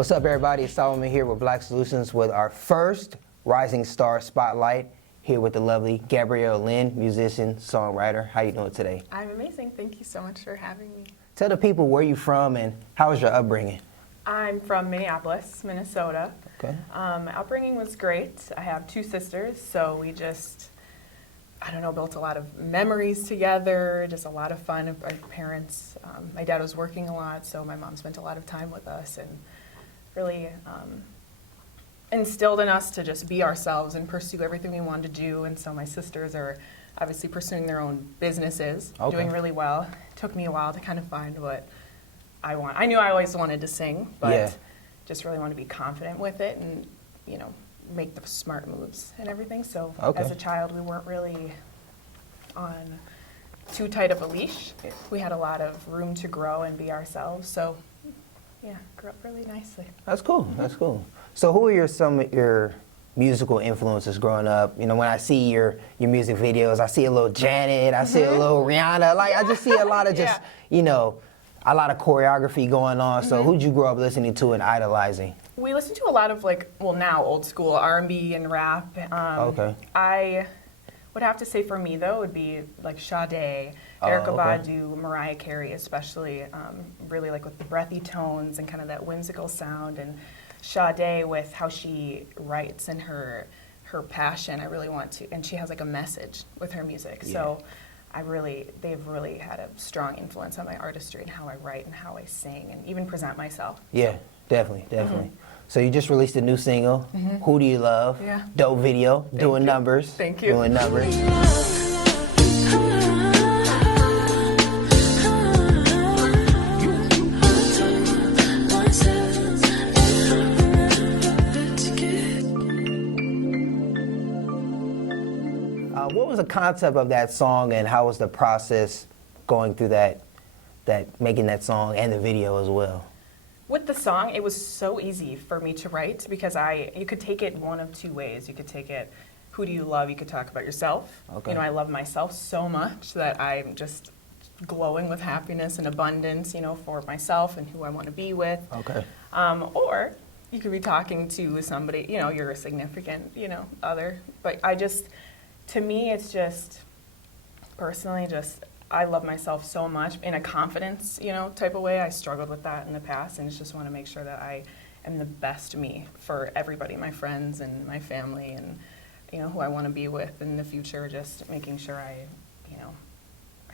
What's up, everybody? It's Solomon here with Black Soulutions with our first Rising Star Spotlight. Here with the lovely Gabrielle Lynn, musician, songwriter. How you doing today? I'm amazing. Thank you so much for having me. Tell the people where you're from and how was your upbringing? I'm from Minneapolis, Minnesota. Okay. My upbringing was great. I have two sisters, so we just, built a lot of memories together, just a lot of fun. Our parents, my dad was working a lot, so my mom spent a lot of time with us and really instilled in us to just be ourselves and pursue everything we wanted to do. And so my sisters are obviously pursuing their own businesses, doing really well. It took me a while to kind of find what I want. I knew I always wanted to sing, but just really want to be confident with it and, make the smart moves and everything. So as a child, we weren't really on too tight of a leash. We had a lot of room to grow and be ourselves. So yeah, grew up really nicely. That's cool. That's cool. So who are some of your musical influences growing up? When I see your music videos, I see a little Janet, I see a little Rihanna. Like, I just see a lot of just, a lot of choreography going on. So who'd you grow up listening to and idolizing? We listen to a lot of now old school R&B and rap. I would have to say for me though would be like Sade, Erykah Badu, Mariah Carey especially. Really like with the breathy tones and kind of that whimsical sound, and Sade with how she writes and her passion. I really want to, and she has like a message with her music. Yeah. So they've really had a strong influence on my artistry and how I write and how I sing and even present myself. Yeah, definitely. So you just released a new single, Who Do You Love? Yeah. Dope video, doing numbers. Thank you. Doing numbers. What was the concept of that song and how was the process going through that making that song and the video as well? With the song, it was so easy for me to write because you could take it one of two ways. You could take it, who do you love? You could talk about yourself. Okay. I love myself so much that I'm just glowing with happiness and abundance, for myself and who I want to be with. Okay. Or you could be talking to somebody, you're a significant, other. But to me, it's just, personally, I love myself so much in a confidence, type of way. I struggled with that in the past, and just want to make sure that I am the best me for everybody, my friends and my family, and who I want to be with in the future. Just making sure I,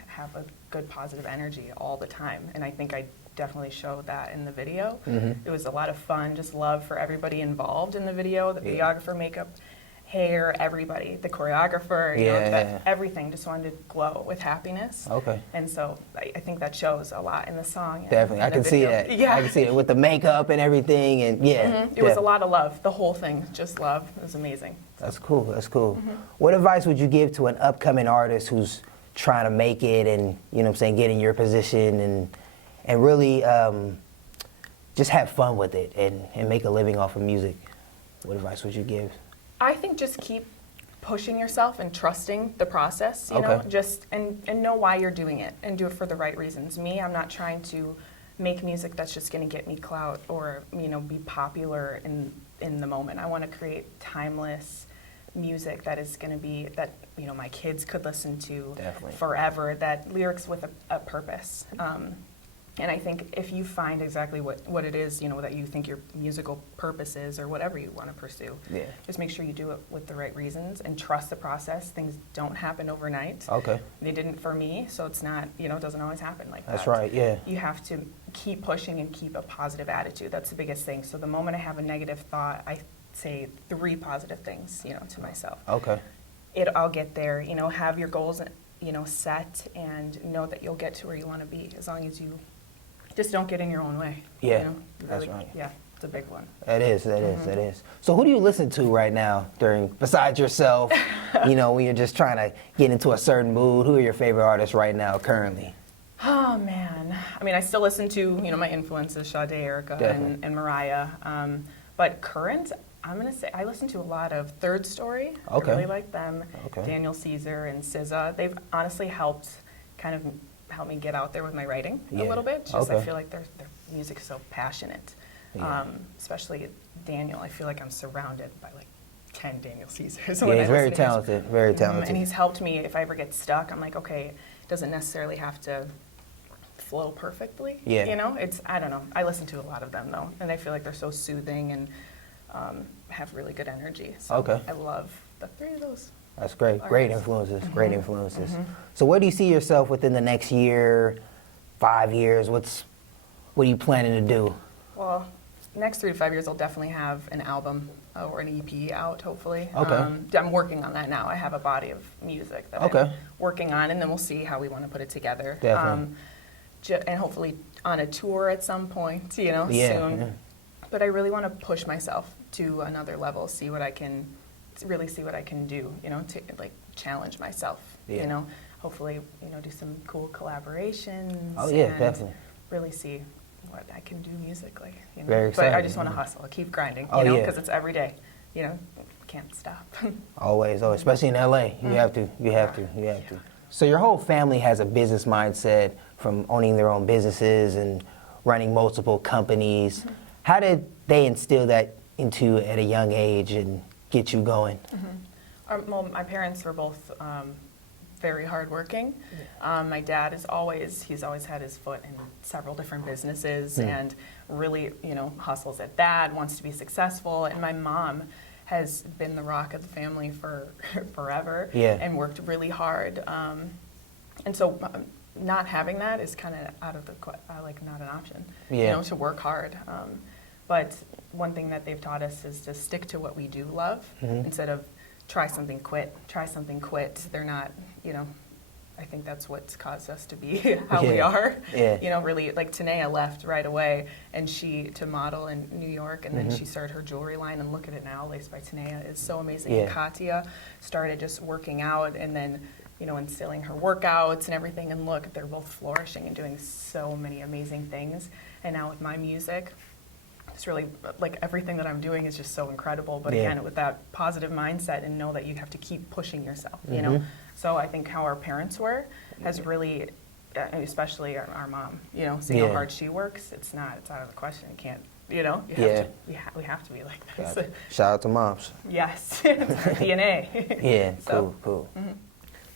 have a good positive energy all the time, and I think I definitely showed that in the video. It was a lot of fun, just love for everybody involved in the video, the videographer, makeup, hair, everybody, the choreographer, everything. Just wanted to glow with happiness. Okay. And so I think that shows a lot in the song. Definitely, I can see that. Yeah. I can see it with the makeup and everything, and It was a lot of love. The whole thing, just love. It was amazing. That's cool. That's cool. What advice would you give to an upcoming artist who's trying to make it and get in your position and really just have fun with it and make a living off of music? What advice would you give? I think just keep pushing yourself and trusting the process, and know why you're doing it and do it for the right reasons. I'm not trying to make music that's just going to get me clout or, be popular in the moment. I want to create timeless music that is going to be, that, my kids could listen to forever, that lyrics with a purpose. And I think if you find exactly what it is, that you think your musical purpose is or whatever you want to pursue, just make sure you do it with the right reasons and trust the process. Things don't happen overnight. Okay. They didn't for me, so it's not, it doesn't always happen like that. That's right, yeah. You have to keep pushing and keep a positive attitude. That's the biggest thing. So the moment I have a negative thought, I say 3 positive things, to myself. Okay. I'll get there, have your goals, set and know that you'll get to where you want to be as long as you just don't get in your own way. Yeah, that's right. Yeah, it's a big one. It is. So who do you listen to right now besides yourself, when you're just trying to get into a certain mood? Who are your favorite artists right now currently? Oh, man. I still listen to, my influences, Sade, Erykah, and Mariah. But current, I'm going to say I listen to a lot of Third Story. Okay. I really like them. Okay. Daniel Caesar and SZA. They've honestly helped me get out there with my writing a little bit. I feel like their music is so passionate. Especially Daniel. I feel like I'm surrounded by like 10 Daniel Caesars. Yeah, he's very talented, very talented. And he's helped me if I ever get stuck. I'm like, okay, it doesn't necessarily have to flow perfectly. Yeah. You know, I don't know. I listen to a lot of them though, and I feel like they're so soothing and have really good energy. So Okay. I love the three of those. That's great. artists. Great influences. Great influences. So where do you see yourself within the next year, 5 years? What are you planning to do? Well, next 3 to 5 years, I'll definitely have an album or an EP out, hopefully. Okay. I'm working on that now. I have a body of music that I'm working on, and then we'll see how we want to put it together. Definitely. And hopefully on a tour at some point, you know, Yeah. soon. But I really want to push myself to another level, see what I can do, you know, to like challenge myself, Yeah. you know, hopefully, you know, do some cool collaborations. Oh yeah, and definitely. really see what I can do musically, you know. Very But I exciting. just want to hustle, keep grinding, Oh, you know, yeah. because it's every day, you know, can't stop. Always, especially in LA. You have to. So your whole family has a business mindset from owning their own businesses and running multiple companies. How did they instill that into at a young age and get you going? Well, my parents were both very hardworking. My dad he's always had his foot in several different businesses and really, you know, hustles at that, wants to be successful. And my mom has been the rock of the family for forever and worked really hard. And so not having that is kind of out of the, like not an option, you know, to work hard. But one thing that they've taught us is to stick to what we do love instead of try something, quit. They're not, you know, I think that's what's caused us to be how we are. Yeah. You know, really, like Tanea left right away and to model in New York, and then she started her jewelry line, and look at it now, Laced by Tanea is so amazing. Yeah. And Katya started just working out and then, you know, instilling her workouts and everything, and look, they're both flourishing and doing so many amazing things. And now with my music, it's really, like, everything that I'm doing is just so incredible. But again, with that positive mindset and know that you have to keep pushing yourself, you know? So I think how our parents were has really, especially our mom, you know, seeing how hard she works, it's out of the question. You can't, you know? We have to be like this. Gotcha. Shout out to moms. Yes, it's our DNA. Yeah, So, cool.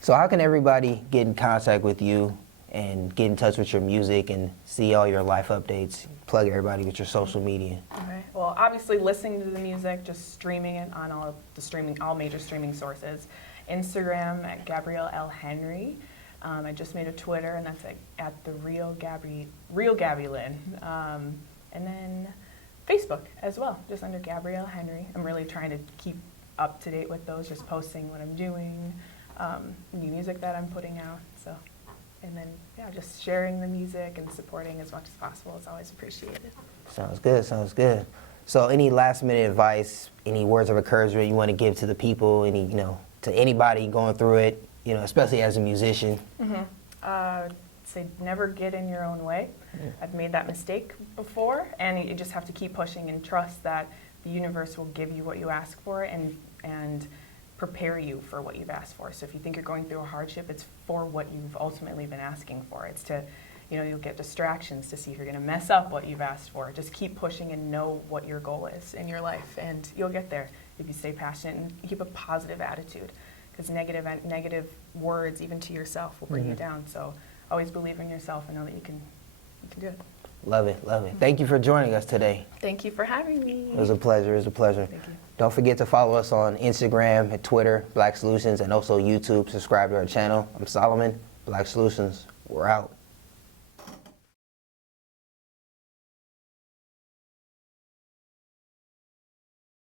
So how can everybody get in contact with you and get in touch with your music and see all your life updates? Plug everybody with your social media. Okay. Well, obviously listening to the music, just streaming it on all major streaming sources. Instagram at Gabrielle L. Henry. I just made a Twitter, and that's at the real Gabby Lynn. And then Facebook as well, just under Gabrielle Henry. I'm really trying to keep up to date with those, just posting what I'm doing, new music that I'm putting out. So, and then just sharing the music and supporting as much as possible is always appreciated. Sounds good. So any last minute advice, any words of encouragement you want to give to the people, to anybody going through it, especially as a musician? Say never get in your own way. I've made that mistake before, and you just have to keep pushing and trust that the universe will give you what you ask for and prepare you for what you've asked for. So if you think you're going through a hardship, it's for what you've ultimately been asking for. It's to, you'll get distractions to see if you're going to mess up what you've asked for. Just keep pushing and know what your goal is in your life, and you'll get there if you stay passionate and keep a positive attitude, because negative words, even to yourself, will bring you down. So always believe in yourself and know that you can do it. Love it. Thank you for joining us today. Thank you for having me. It was a pleasure. Thank you. Don't forget to follow us on Instagram and Twitter, Black Soulutions, and also YouTube. Subscribe to our channel. I'm Solomon, Black Soulutions. We're out.